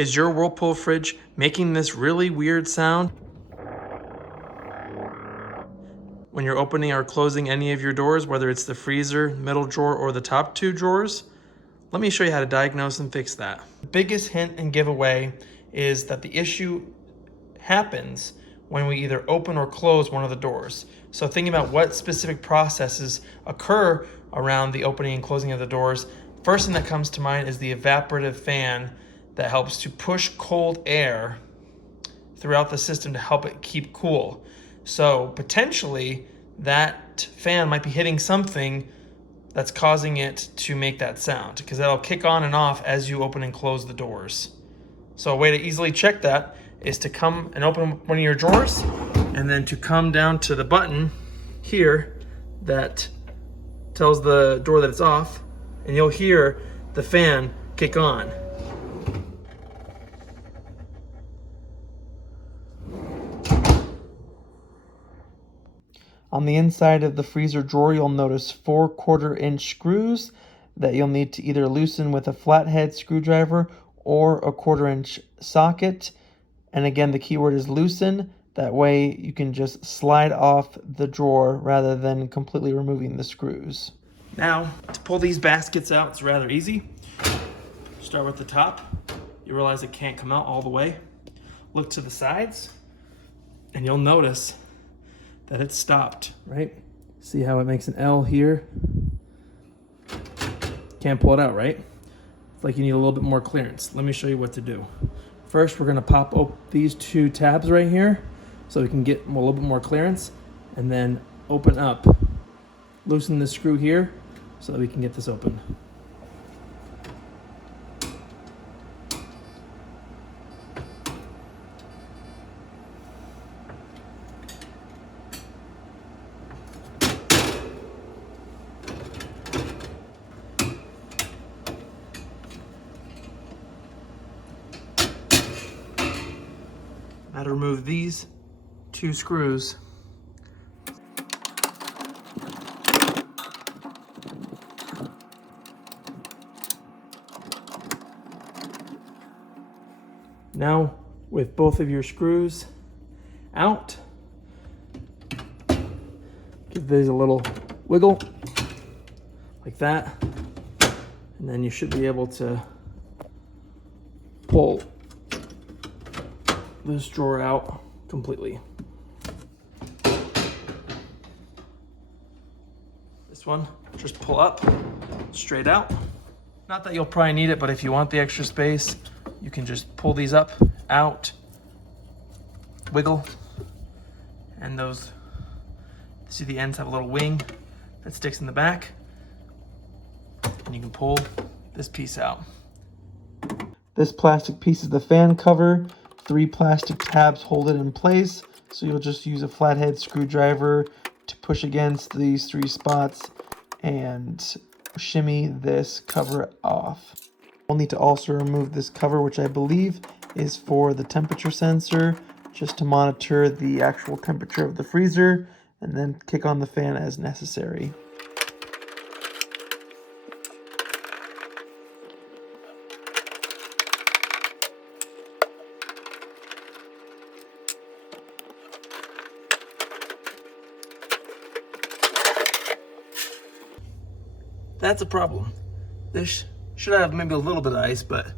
Is your Whirlpool fridge making this really weird sound when you're opening or closing any of your doors, whether it's the freezer, middle drawer, or the top two drawers? Let me show you how to diagnose and fix that. The biggest hint and giveaway is that the issue happens when we either open or close one of the doors. So thinking about what specific processes occur around the opening and closing of the doors, first thing that comes to mind is the evaporative fan that helps to push cold air throughout the system to help it keep cool. So potentially that fan might be hitting something that's causing it to make that sound, because that'll kick on and off as you open and close the doors. So a way to easily check that is to come and open one of your drawers and then to come down to the button here that tells the door that it's off, and you'll hear the fan kick on. On the inside of the freezer drawer, you'll notice 4 1/4-inch screws that you'll need to either loosen with a flathead screwdriver or a 1/4-inch socket. And again, the keyword is loosen. That way you can just slide off the drawer rather than completely removing the screws. Now, to pull these baskets out, it's rather easy. Start with the top. You realize it can't come out all the way. Look to the sides, and you'll notice that it's stopped, right? See how it makes an L here? Can't pull it out, right? It's like you need a little bit more clearance. Let me show you what to do. First, we're gonna pop open these 2 tabs right here so we can get a little bit more clearance, and then open up. Loosen the screw here so that we can get this open. Now to remove these 2 screws. Now, with both of your screws out, give these a little wiggle, like that, and then you should be able to pull this drawer out completely. This one, just pull up, straight out. Not that you'll probably need it, but if you want the extra space, you can just pull these up, out, wiggle, and those, see the ends have a little wing that sticks in the back, and you can pull this piece out. This plastic piece is the fan cover. 3 plastic tabs hold it in place, so you'll just use a flathead screwdriver to push against these 3 spots and shimmy this cover off. We'll need to also remove this cover, which I believe is for the temperature sensor, just to monitor the actual temperature of the freezer, and then kick on the fan as necessary. That's a problem. This should have maybe a little bit of ice, but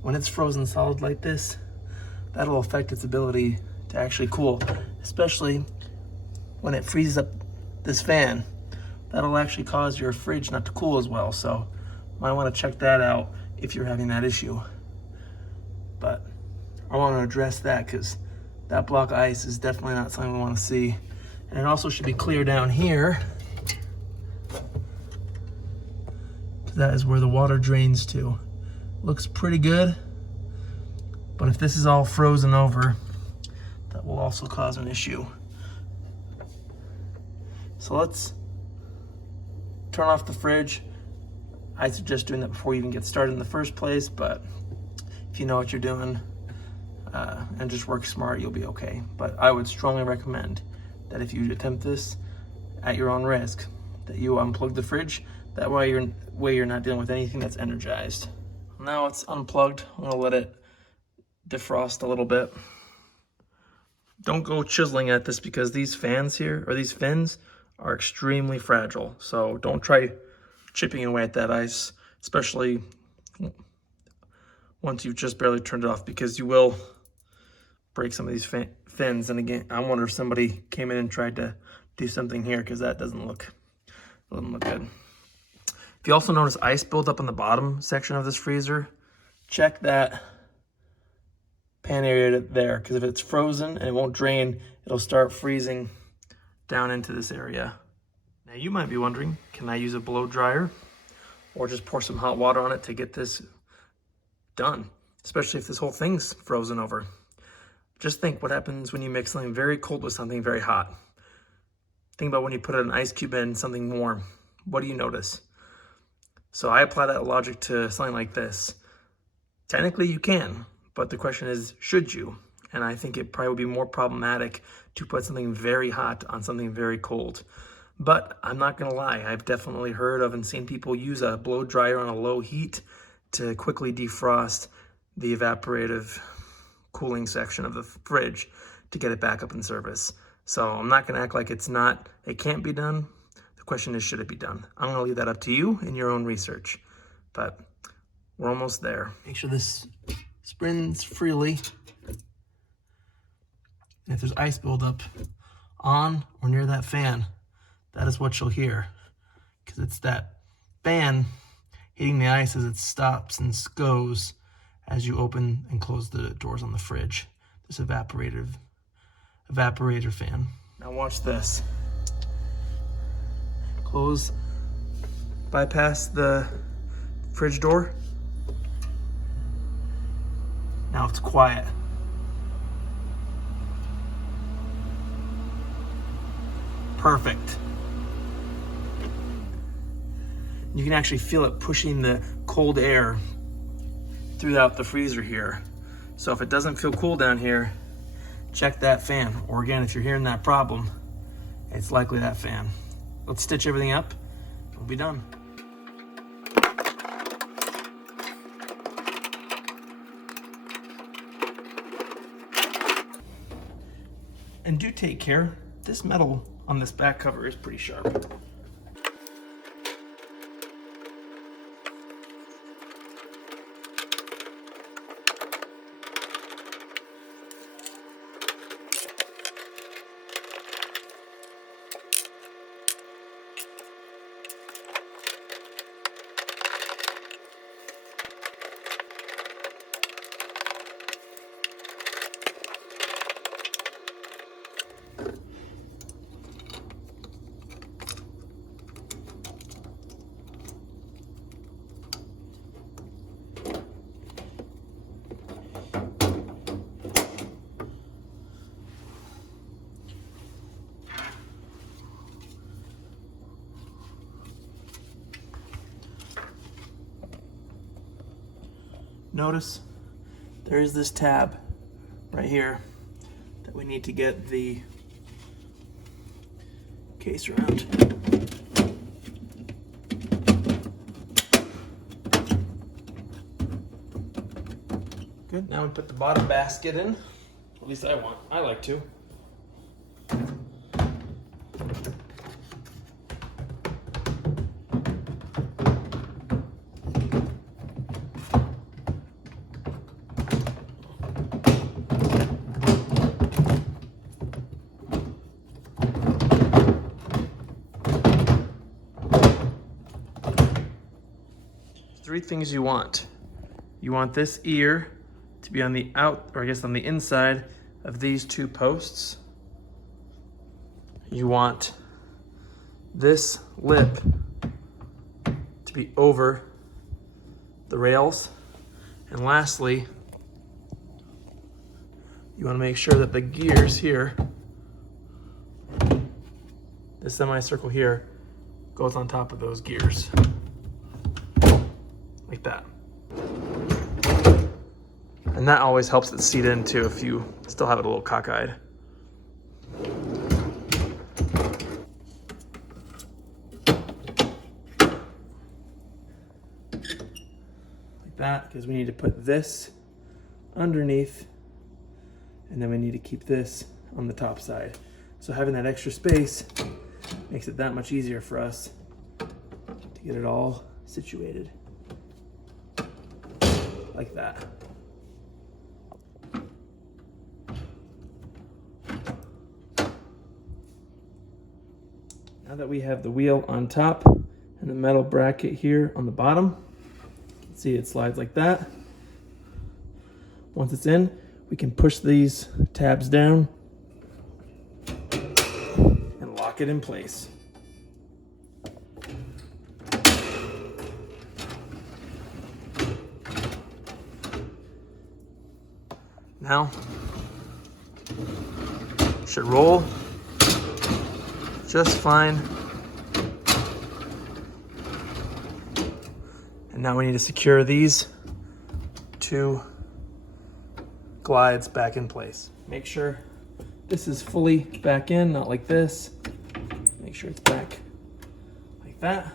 when it's frozen solid like this, that'll affect its ability to actually cool, especially when it freezes up this fan. That'll actually cause your fridge not to cool as well, so might want to check that out if you're having that issue. But I want to address that because that block of ice is definitely not something we want to see. And it also should be clear down here. That is where the water drains to. Looks pretty good, but if this is all frozen over, that will also cause an issue. So let's turn off the fridge. I suggest doing that before you even get started in the first place, but if you know what you're doing and just work smart, you'll be okay. But I would strongly recommend that if you attempt this at your own risk, that you unplug the fridge. That way you're not dealing with anything that's energized. Now it's unplugged. I'm gonna let it defrost a little bit. Don't go chiseling at this because these fans here, or these fins, are extremely fragile. So don't try chipping away at that ice, especially once you've just barely turned it off, because you will break some of these fins. And again, I wonder if somebody came in and tried to do something here, because that doesn't look good. If you also notice ice buildup on the bottom section of this freezer, check that pan area there, because if it's frozen and it won't drain, it'll start freezing down into this area. Now you might be wondering, can I use a blow dryer or just pour some hot water on it to get this done, especially if this whole thing's frozen over? Just think what happens when you mix something very cold with something very hot. Think about when you put an ice cube in something warm. What do you notice? So I apply that logic to something like this. Technically you can, but the question is, should you? And I think it probably would be more problematic to put something very hot on something very cold. But I'm not gonna lie, I've definitely heard of and seen people use a blow dryer on a low heat to quickly defrost the evaporative cooling section of the fridge to get it back up in service. So I'm not gonna act like it can't be done. The question is, should it be done? I'm gonna leave that up to you in your own research, but we're almost there. Make sure this spins freely. And if there's ice buildup on or near that fan, that is what you'll hear, because it's that fan heating the ice as it stops and goes as you open and close the doors on the fridge. This evaporator fan. Now watch this. Bypass the fridge door. Now it's quiet. Perfect. You can actually feel it pushing the cold air throughout the freezer here. So if it doesn't feel cool down here, check that fan. Or again, if you're hearing that problem, it's likely that fan. Let's stitch everything up. We'll be done. And do take care. This metal on this back cover is pretty sharp. Notice there is this tab right here that we need to get the case around. Good. Now we put the bottom basket in. At least I like to. Three things you want. You want this ear to be on the on the inside of these two posts. You want this lip to be over the rails. And lastly, you want to make sure that the gears here, the semicircle here, goes on top of those gears. Like that. And that always helps it seat in too if you still have it a little cockeyed. Like that, because we need to put this underneath, and then we need to keep this on the top side. So having that extra space makes it that much easier for us to get it all situated like that. Now that we have the wheel on top and the metal bracket here on the bottom, you can see it slides like that. Once it's in, we can push these tabs down and lock it in place. Now, should roll just fine. And now we need to secure these two glides back in place. Make sure this is fully back in, not like this. Make sure it's back like that.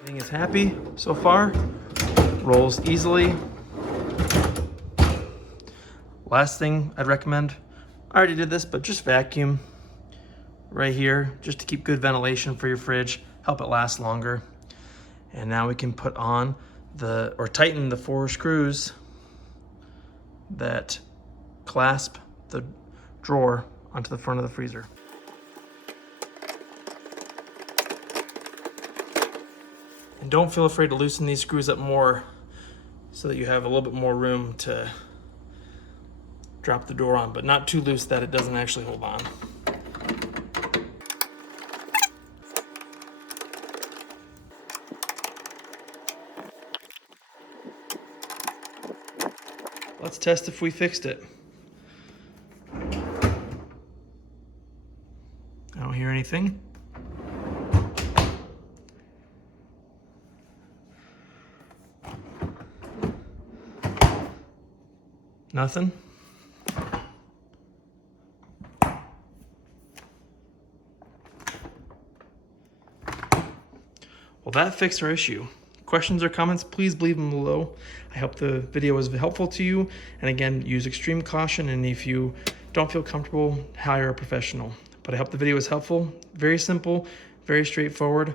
Everything is happy so far. Rolls easily. Last thing I'd recommend, I already did this, but just vacuum right here just to keep good ventilation for your fridge, help it last longer. And now we can put on or tighten the 4 screws that clasp the drawer onto the front of the freezer. And don't feel afraid to loosen these screws up more so that you have a little bit more room to drop the door on, but not too loose that it doesn't actually hold on. Let's test if we fixed it. I don't hear anything. Nothing. Well, that fixed our issue. Questions or comments, please leave them below. I hope the video was helpful to you. And again, use extreme caution. And if you don't feel comfortable, hire a professional. But I hope the video was helpful. Very simple, very straightforward.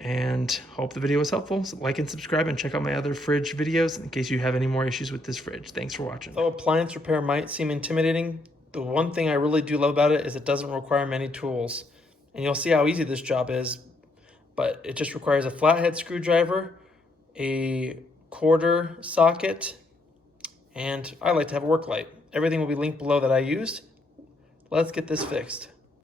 And hope the video was helpful. So like and subscribe and check out my other fridge videos in case you have any more issues with this fridge. Thanks for watching. Though appliance repair might seem intimidating, the one thing I really do love about it is it doesn't require many tools. And you'll see how easy this job is. But it just requires a flathead screwdriver, a quarter socket, and I like to have a work light. Everything will be linked below that I used. Let's get this fixed.